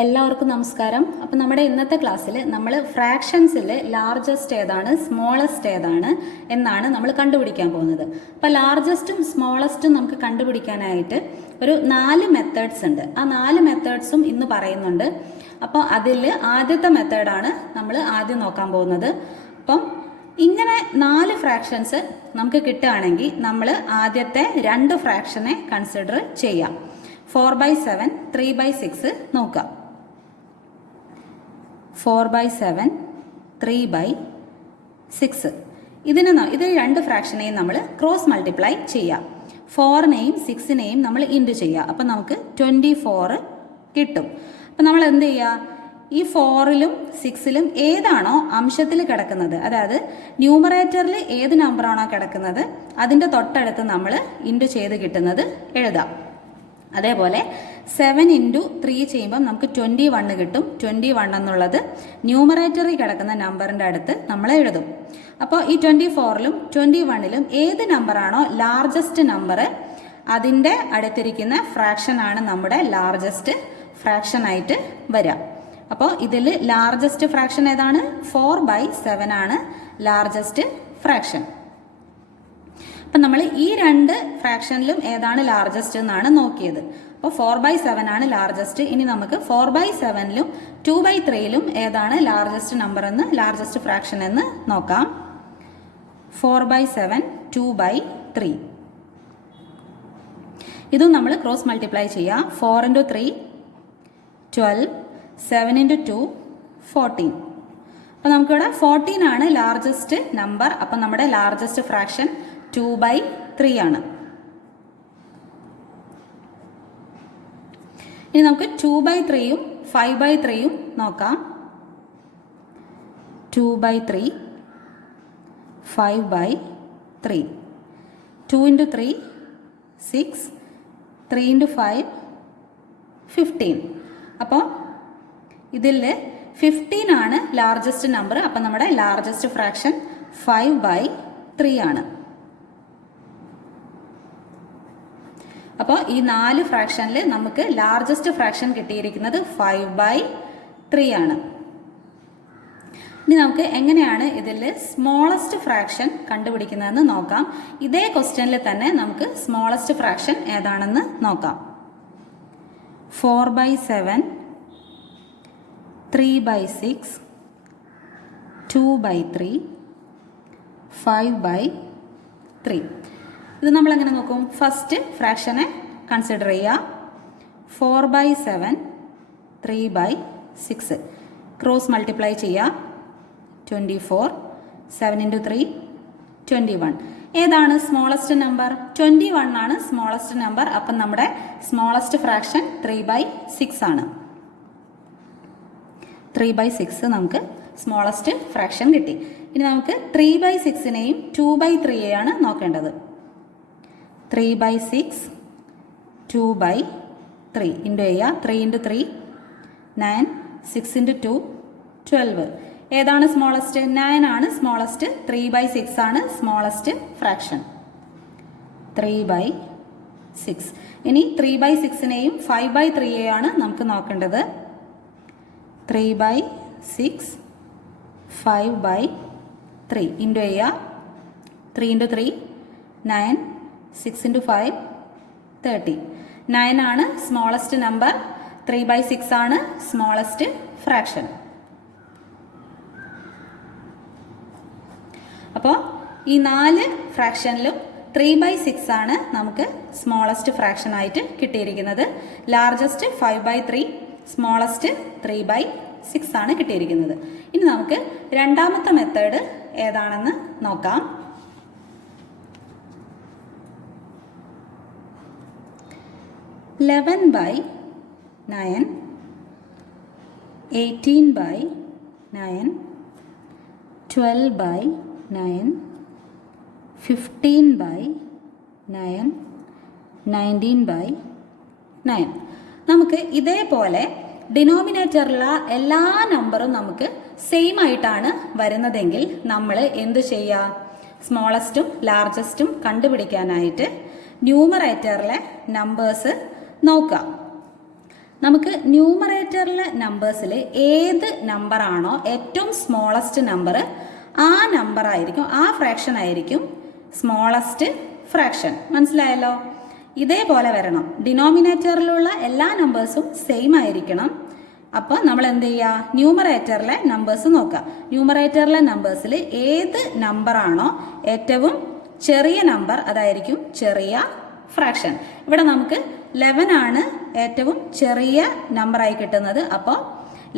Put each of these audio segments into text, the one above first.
എല്ലാവർക്കും നമസ്കാരം. അപ്പോൾ നമ്മുടെ ഇന്നത്തെ ക്ലാസ്സിൽ നമ്മൾ ഫ്രാക്ഷൻസിൽ ലാർജസ്റ്റ് ഏതാണ് സ്മോളസ്റ്റ് ഏതാണ് എന്നാണ് നമ്മൾ കണ്ടുപിടിക്കാൻ പോകുന്നത്. അപ്പോൾ ലാർജസ്റ്റും സ്മോളസ്റ്റും നമുക്ക് കണ്ടുപിടിക്കാനായിട്ട് ഒരു 4 മെത്തേഡ്സ് ഉണ്ട്. ആ 4 മെത്തേഡ്സും ഇന്ന് പറയുന്നുണ്ട്. അപ്പോൾ അതിൽ ആദ്യത്തെ മെത്തേഡാണ് നമ്മൾ ആദ്യം നോക്കാൻ പോകുന്നത്. അപ്പം ഇങ്ങനെ 4 ഫ്രാക്ഷൻസ് നമുക്ക് കിട്ടുകയാണെങ്കിൽ നമ്മൾ ആദ്യത്തെ 2 ഫ്രാക്ഷനെ കൺസിഡർ ചെയ്യാം. 4/7 3/6 നോക്കാം. 4/7 3/6 ഇത് 2 ഫ്രാക്ഷനെയും നമ്മൾ ക്രോസ് മൾട്ടിപ്ലൈ ചെയ്യാം. 4നെയും 6നെയും നമ്മൾ ഇൻറ്റു ചെയ്യുക. അപ്പം നമുക്ക് 24 കിട്ടും. അപ്പം നമ്മൾ എന്ത് ചെയ്യുക, ഈ 4ലും 6ലും ഏതാണോ അംശത്തിൽ കിടക്കുന്നത്, അതായത് ന്യൂമറേറ്ററിൽ ഏത് നമ്പറാണോ കിടക്കുന്നത് അതിൻ്റെ തൊട്ടടുത്ത് നമ്മൾ ഇൻറ്റു ചെയ്ത് കിട്ടുന്നത് എഴുതാം. അതേപോലെ 7 × 3 ചെയ്യുമ്പോൾ നമുക്ക് 21 കിട്ടും. 21 എന്നുള്ളത് ന്യൂമറേറ്ററിൽ കിടക്കുന്ന നമ്പറിൻ്റെ അടുത്ത് നമ്മൾ എഴുതും. അപ്പോൾ ഈ 24ലും 21ലും ഏത് നമ്പറാണോ ലാർജസ്റ്റ് നമ്പർ അതിൻ്റെ അടുത്തിരിക്കുന്ന ഫ്രാക്ഷനാണ് നമ്മുടെ ലാർജസ്റ്റ് ഫ്രാക്ഷനായിട്ട് വരിക. അപ്പോൾ ഇതിൽ ലാർജസ്റ്റ് ഫ്രാക്ഷൻ ഏതാണ്? 4/7 ആണ് ലാർജസ്റ്റ് ഫ്രാക്ഷൻ. അപ്പം നമ്മൾ ഈ 2 ഫ്രാക്ഷനിലും ഏതാണ് ലാർജസ്റ്റ് എന്നാണ് നോക്കിയത്. അപ്പോൾ 4/7 ആണ് ലാർജസ്റ്റ്. ഇനി നമുക്ക് 4/7ലും 2/3ലും ഏതാണ് ലാർജസ്റ്റ് നമ്പർ എന്ന്, ലാർജസ്റ്റ് ഫ്രാക്ഷൻ എന്ന് നോക്കാം. 4/7 2/3 ഇതും നമ്മൾ ക്രോസ് മൾട്ടിപ്ലൈ ചെയ്യാം. 4 × 3 12, 7 × 2 14. അപ്പോൾ നമുക്കിവിടെ 14 ആണ് ലാർജസ്റ്റ് നമ്പർ. അപ്പം നമ്മുടെ ലാർജസ്റ്റ് ഫ്രാക്ഷൻ 2/3 ആണ്. ഇനി നമുക്ക് 2/3യും 5/3യും നോക്കാം. 2/3 5/3 2 × 3 6 3 × 5 15. അപ്പോൾ ഇതിൽ 15 ആണ് ലാർജസ്റ്റ് നമ്പർ. അപ്പം നമ്മുടെ ലാർജസ്റ്റ് ഫ്രാക്ഷൻ 5/3 ആണ്. അപ്പോൾ ഈ 4 ഫ്രാക്ഷനിൽ നമുക്ക് ലാർജസ്റ്റ് ഫ്രാക്ഷൻ കിട്ടിയിരിക്കുന്നത് 5/3 ആണ്. ഇനി നമുക്ക് എങ്ങനെയാണ് ഇതിൽ സ്മോളസ്റ്റ് ഫ്രാക്ഷൻ കണ്ടുപിടിക്കുന്നതെന്ന് നോക്കാം. ഇതേ ക്വസ്റ്റ്യനിൽ തന്നെ നമുക്ക് സ്മോളസ്റ്റ് ഫ്രാക്ഷൻ ഏതാണെന്ന് നോക്കാം. 4/7 3/6 2/3 5/3. ഇത് നമ്മളെങ്ങനെ നോക്കും? ഫസ്റ്റ് ഫ്രാക്ഷനെ കൺസിഡർ ചെയ്യുക. 4/7 3/6 ക്രോസ് മൾട്ടിപ്ലൈ ചെയ്യുക. 24 7 × 3 21. ഏതാണ് സ്മോളസ്റ്റ് നമ്പർ? 21 ആണ് സ്മോളസ്റ്റ് നമ്പർ. അപ്പം നമ്മുടെ സ്മോളസ്റ്റ് ഫ്രാക്ഷൻ 3/6 ആണ്. 3/6 നമുക്ക് സ്മോളസ്റ്റ് ഫ്രാക്ഷൻ കിട്ടി. ഇനി നമുക്ക് 3/6നെയും 2/3യെയാണ് നോക്കേണ്ടത്. 3/6 2/3 ഇൻറ്റു ചെയ്യുക. 3 × 3 9 6 × 2 12. ഏതാണ് സ്മോളസ്റ്റ്? 9 ആണ് സ്മോളസ്റ്റ്. 3/6 ആണ് സ്മോളസ്റ്റ് ഫ്രാക്ഷൻ. 3/6. ഇനി 3/6നെയും 5/3യെയാണ് നമുക്ക് നോക്കേണ്ടത്. 3/6 5/3 ഇൻറ്റു ചെയ്യുക. 3 × 3 9 6 × 5 30. 9 ആണ് സ്മോളസ്റ്റ് നമ്പർ. 3/6 ആണ് സ്മോളസ്റ്റ് ഫ്രാക്ഷൻ. അപ്പോൾ ഈ 4 ഫ്രാക്ഷനിലും 3/6 ആണ് നമുക്ക് സ്മോളസ്റ്റ് ഫ്രാക്ഷൻ ആയിട്ട് കിട്ടിയിരിക്കുന്നത്. ലാർജസ്റ്റ് 5/3, സ്മോളസ്റ്റ് 3/6 ആണ് കിട്ടിയിരിക്കുന്നത്. ഇനി നമുക്ക് രണ്ടാമത്തെ മെത്തേഡ് ഏതാണെന്ന് നോക്കാം. 11/9 18/9 12/9 15/9 19/9. നമുക്ക് ഇതേപോലെ ഡിനോമിനേറ്ററിലുള്ള എല്ലാ നമ്പറും നമുക്ക് സെയിം ആയിട്ടാണ് വരുന്നതെങ്കിൽ നമ്മൾ എന്ത് ചെയ്യുക? സ്മോളസ്റ്റും ലാർജസ്റ്റും കണ്ടുപിടിക്കാനായിട്ട് ന്യൂമറേറ്ററിലെ നമ്പേഴ്സ് നോക്കാം. നമുക്ക് ന്യൂമറേറ്ററിലെ നമ്പേഴ്സിൽ ഏത് നമ്പറാണോ ഏറ്റവും സ്മോളസ്റ്റ് നമ്പർ, ആ നമ്പർ ആയിരിക്കും, ആ ഫ്രാക്ഷൻ ആയിരിക്കും സ്മോളസ്റ്റ് ഫ്രാക്ഷൻ. മനസ്സിലായല്ലോ? ഇതേപോലെ വരണം. ഡിനോമിനേറ്ററിലുള്ള എല്ലാ നമ്പേഴ്സും സെയിം ആയിരിക്കണം. അപ്പോൾ നമ്മൾ എന്ത് ചെയ്യുക? ന്യൂമറേറ്ററിലെ നമ്പേഴ്സ് നോക്കുക. ന്യൂമറേറ്ററിലെ നമ്പേഴ്സിൽ ഏത് നമ്പറാണോ ഏറ്റവും ചെറിയ നമ്പർ, അതായിരിക്കും ചെറിയ ഫ്രാക്ഷൻ. ഇവിടെ നമുക്ക് 11 ആണ് ഏറ്റവും ചെറിയ നമ്പറായി കിട്ടുന്നത്. അപ്പോൾ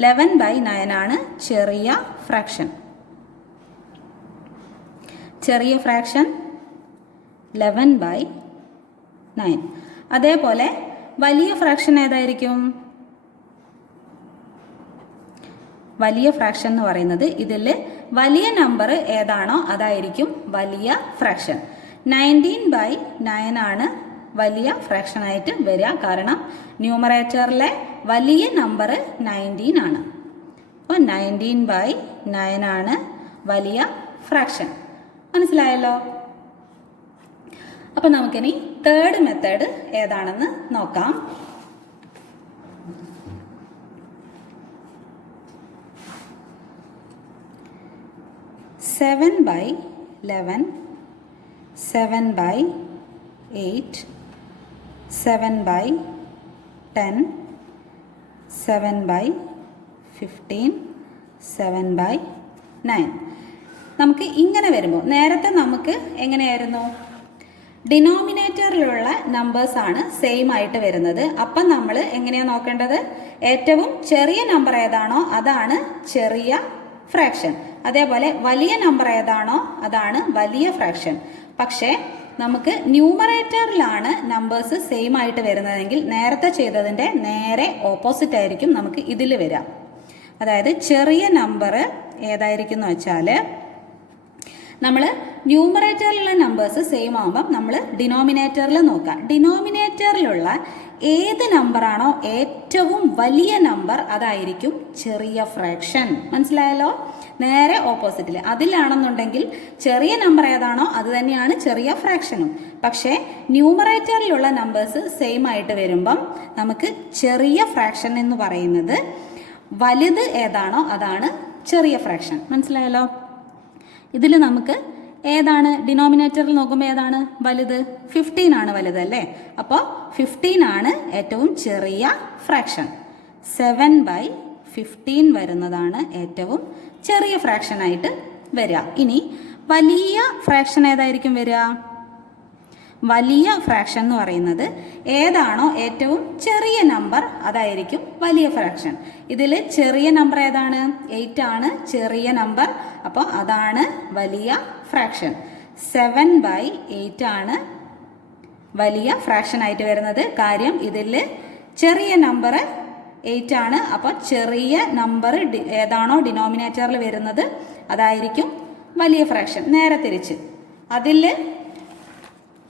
11/9 ആണ് ചെറിയ ഫ്രാക്ഷൻ. ചെറിയ ഫ്രാക്ഷൻ 11/9. അതേപോലെ വലിയ ഫ്രാക്ഷൻ ഏതായിരിക്കും? വലിയ ഫ്രാക്ഷൻ എന്ന് പറയുന്നത് ഇതിൽ വലിയ നമ്പർ ഏതാണോ അതായിരിക്കും വലിയ ഫ്രാക്ഷൻ. 19/9 ആണ് വലിയ ഫ്രാക്ഷൻ ആയിട്ട് വരിക. കാരണം ന്യൂമറേറ്ററിലെ വലിയ നമ്പർ 19 ആണ്. അപ്പോൾ 19/9 ആണ് വലിയ ഫ്രാക്ഷൻ. മനസ്സിലായല്ലോ? അപ്പോൾ നമുക്കിനി തേർഡ് മെത്തേഡ് ഏതാണെന്ന് നോക്കാം. Seven by 11, 7/8, 7/10, 7/15, 7/9. നമുക്ക് ഇങ്ങനെ വരുമ്പോൾ നേരത്തെ നമുക്ക് എങ്ങനെയായിരുന്നു? ഡിനോമിനേറ്ററിലുള്ള നമ്പേഴ്സാണ് സെയിം ആയിട്ട് വരുന്നത്. അപ്പം നമ്മൾ എങ്ങനെയാണ് നോക്കേണ്ടത്? ഏറ്റവും ചെറിയ നമ്പർ ഏതാണോ അതാണ് ചെറിയ ഫ്രാക്ഷൻ. അതേപോലെ വലിയ നമ്പർ ഏതാണോ അതാണ് വലിയ ഫ്രാക്ഷൻ. പക്ഷേ നമുക്ക് ന്യൂമറേറ്ററിലാണ് നമ്പേഴ്സ് സെയിം ആയിട്ട് വരുന്നതെങ്കിൽ നേരത്തെ ചെയ്തതിൻ്റെ നേരെ ഓപ്പോസിറ്റ് ആയിരിക്കും നമുക്ക് ഇതിൽ വരാം. അതായത് ചെറിയ നമ്പർ ഏതായിരിക്കും എന്ന് വെച്ചാൽ, നമ്മൾ ന്യൂമറേറ്ററിലുള്ള നമ്പേഴ്സ് സെയിം ആകുമ്പം നമ്മൾ ഡിനോമിനേറ്ററിൽ നോക്കാം. ഡിനോമിനേറ്ററിലുള്ള ഏത് നമ്പറാണോ ഏറ്റവും വലിയ നമ്പർ അതായിരിക്കും ചെറിയ ഫ്രാക്ഷൻ. മനസ്സിലായല്ലോ? നേരെ ഓപ്പോസിറ്റിൽ അതിലാണെന്നുണ്ടെങ്കിൽ ചെറിയ നമ്പർ ഏതാണോ അത് തന്നെയാണ് ചെറിയ ഫ്രാക്ഷനും. പക്ഷേ ന്യൂമറേറ്ററിലുള്ള നമ്പേഴ്സ് സെയിം ആയിട്ട് വരുമ്പം നമുക്ക് ചെറിയ ഫ്രാക്ഷൻ എന്ന് പറയുന്നത് വലുത് ഏതാണോ അതാണ് ചെറിയ ഫ്രാക്ഷൻ. മനസ്സിലായല്ലോ? ഇതിൽ നമുക്ക് ഏതാണ് ഡിനോമിനേറ്ററിൽ നോക്കുമ്പോൾ ഏതാണ് വലുത്? 15 ആണ് വലുത് അല്ലേ? അപ്പോൾ 15 ആണ് ഏറ്റവും ചെറിയ ഫ്രാക്ഷൻ. 7/15 വരുന്നതാണ് ഏറ്റവും ചെറിയ ഫ്രാക്ഷൻ ആയിട്ട് വരിക. ഇനി വലിയ ഫ്രാക്ഷൻ ഏതായിരിക്കും വരിക? വലിയ ഫ്രാക്ഷൻ എന്ന് പറയുന്നത് ഏതാണോ ഏറ്റവും ചെറിയ നമ്പർ അതായിരിക്കും വലിയ ഫ്രാക്ഷൻ. ഇതിൽ ചെറിയ നമ്പർ ഏതാണ്? 8 ആണ് ചെറിയ നമ്പർ. അപ്പോൾ അതാണ് വലിയ ഫ്രാക്ഷൻ. 7/8 ആണ് വലിയ ഫ്രാക്ഷൻ ആയിട്ട് വരുന്നത്. കാര്യം ഇതിൽ ചെറിയ നമ്പർ 8 ആണ്. അപ്പോൾ ചെറിയ നമ്പർ ഏതാണോ ഡിനോമിനേറ്ററിൽ വരുന്നത് അതായിരിക്കും വലിയ ഫ്രാക്ഷൻ. നേരെ തിരിച്ച് അതിൽ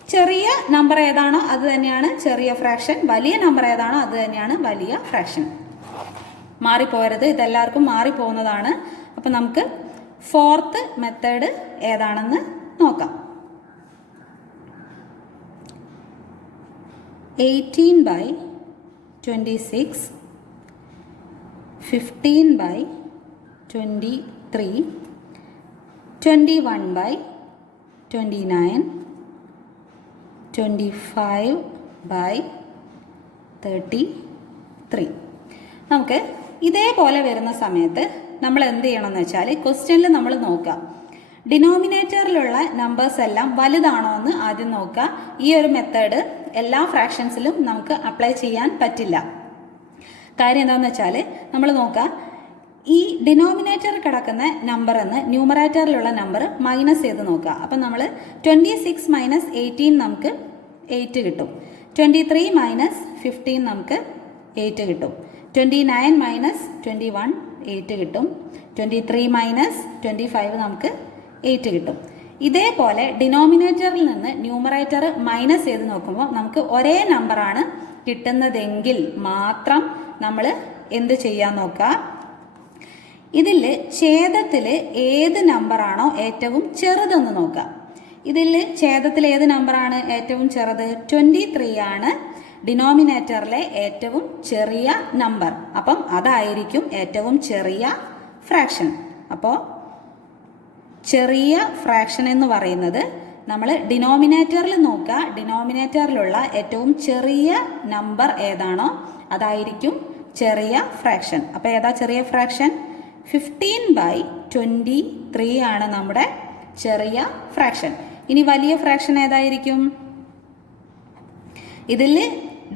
ചെറിയ നമ്പർ ഏതാണോ അത് തന്നെയാണ് ചെറിയ ഫ്രാക്ഷൻ. വലിയ നമ്പർ ഏതാണോ അത് തന്നെയാണ് വലിയ ഫ്രാക്ഷൻ. മാറിപ്പോരുത്, ഇതെല്ലാവർക്കും മാറിപ്പോകുന്നതാണ്. അപ്പം നമുക്ക് ഫോർത്ത് മെത്തേഡ് ഏതാണെന്ന് നോക്കാം. 18/26, 15/23, 21/29, 25/33. നമുക്ക് ഇതേപോലെ വരുന്ന സമയത്ത് നമ്മൾ എന്ത് ചെയ്യണമെന്ന് വെച്ചാൽ ക്വസ്റ്റ്യനിൽ നമ്മൾ നോക്കുക, ഡിനോമിനേറ്ററിലുള്ള നമ്പേഴ്സ് എല്ലാം വലുതാണോ എന്ന് ആദ്യം നോക്കുക. ഈ ഒരു മെത്തേഡ് എല്ലാ ഫ്രാക്ഷൻസിലും നമുക്ക് അപ്ലൈ ചെയ്യാൻ പറ്റില്ല. കാര്യം എന്താണെന്ന് വെച്ചാൽ നമ്മൾ നോക്കുക, ഈ ഡിനോമിനേറ്റർ കിടക്കുന്ന നമ്പർ എന്ന് ന്യൂമറേറ്ററിലുള്ള നമ്പർ മൈനസ് ചെയ്ത് നോക്കുക. അപ്പം നമ്മൾ 26 - 18 നമുക്ക് 8 കിട്ടും. 23 - 15 നമുക്ക് 8 കിട്ടും. 29 - 21 8 കിട്ടും. 23 - 25 നമുക്ക് 8 കിട്ടും. ഇതേപോലെ ഡിനോമിനേറ്ററിൽ നിന്ന് ന്യൂമറേറ്റർ മൈനസ് ചെയ്ത് നോക്കുമ്പോൾ നമുക്ക് ഒരേ നമ്പറാണ് കിട്ടുന്നതെങ്കിൽ മാത്രം നമ്മൾ എന്ത് ചെയ്യാൻ നോക്കുക, ഇതിൽ ഛേദത്തിൽ ഏത് നമ്പറാണോ ഏറ്റവും ചെറുതെന്ന് നോക്കുക. ഇതിൽ ഛേദത്തിൽ ഏത് നമ്പറാണ് ഏറ്റവും ചെറുത്? 23 ആണ് ഡിനോമിനേറ്ററിലെ ഏറ്റവും ചെറിയ നമ്പർ. അപ്പം അതായിരിക്കും ഏറ്റവും ചെറിയ ഫ്രാക്ഷൻ. അപ്പോൾ ചെറിയ ഫ്രാക്ഷൻ എന്ന് പറയുന്നത് നമ്മൾ ഡിനോമിനേറ്ററിൽ നോക്കുക, ഡിനോമിനേറ്ററിലുള്ള ഏറ്റവും ചെറിയ നമ്പർ ഏതാണോ അതായിരിക്കും ചെറിയ ഫ്രാക്ഷൻ. അപ്പോൾ ഏതാ ചെറിയ ഫ്രാക്ഷൻ? 15/23 ആണ് നമ്മുടെ ചെറിയ ഫ്രാക്ഷൻ. ഇനി വലിയ ഫ്രാക്ഷൻ ഏതായിരിക്കും? ഇതിൽ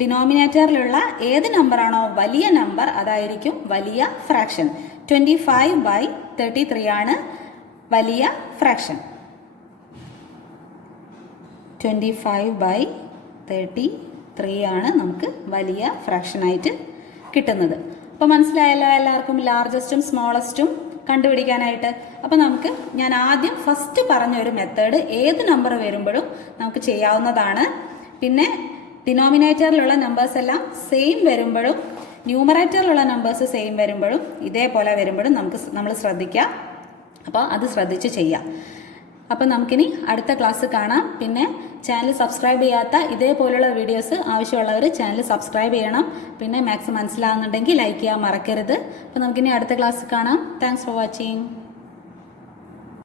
ഡിനോമിനേറ്ററിലുള്ള ഏത് നമ്പറാണോ വലിയ നമ്പർ അതായിരിക്കും വലിയ ഫ്രാക്ഷൻ. 25/33 ആണ് വലിയ ഫ്രാക്ഷൻ. 25/33 ആണ് നമുക്ക് വലിയ ഫ്രാക്ഷനായിട്ട് കിട്ടുന്നത്. അപ്പോൾ മനസ്സിലായല്ലോ എല്ലാവർക്കും ലാർജസ്റ്റും സ്മോളസ്റ്റും കണ്ടുപിടിക്കാനായിട്ട്. അപ്പോൾ നമുക്ക് ഞാൻ ആദ്യം ഫസ്റ്റ് പറഞ്ഞ ഒരു മെത്തേഡ് ഏത് നമ്പർ വരുമ്പോഴും നമുക്ക് ചെയ്യാവുന്നതാണ്. പിന്നെ ഡിനോമിനേറ്ററിലുള്ള നമ്പേഴ്സ് എല്ലാം സെയിം വരുമ്പോഴും ന്യൂമറേറ്ററിലുള്ള നമ്പേഴ്സ് സെയിം വരുമ്പോഴും ഇതേപോലെ വരുമ്പോഴും നമ്മൾ ശ്രദ്ധിക്കുക. അപ്പോൾ അത് ശ്രദ്ധിച്ച് ചെയ്യാം. അപ്പോൾ നമുക്കിനി അടുത്ത ക്ലാസ് കാണാം. പിന്നെ ചാനൽ സബ്സ്ക്രൈബ് ചെയ്യാത്ത ഇതേപോലുള്ള വീഡിയോസ് ആവശ്യമുള്ളവർ ചാനൽ സബ്സ്ക്രൈബ് ചെയ്യണം. പിന്നെ മാത്സ് മനസ്സിലാകുന്നുണ്ടെങ്കിൽ ലൈക്ക് ചെയ്യാൻ മറക്കരുത്. അപ്പോൾ നമുക്കിനി അടുത്ത ക്ലാസ് കാണാം. Thanks for watching.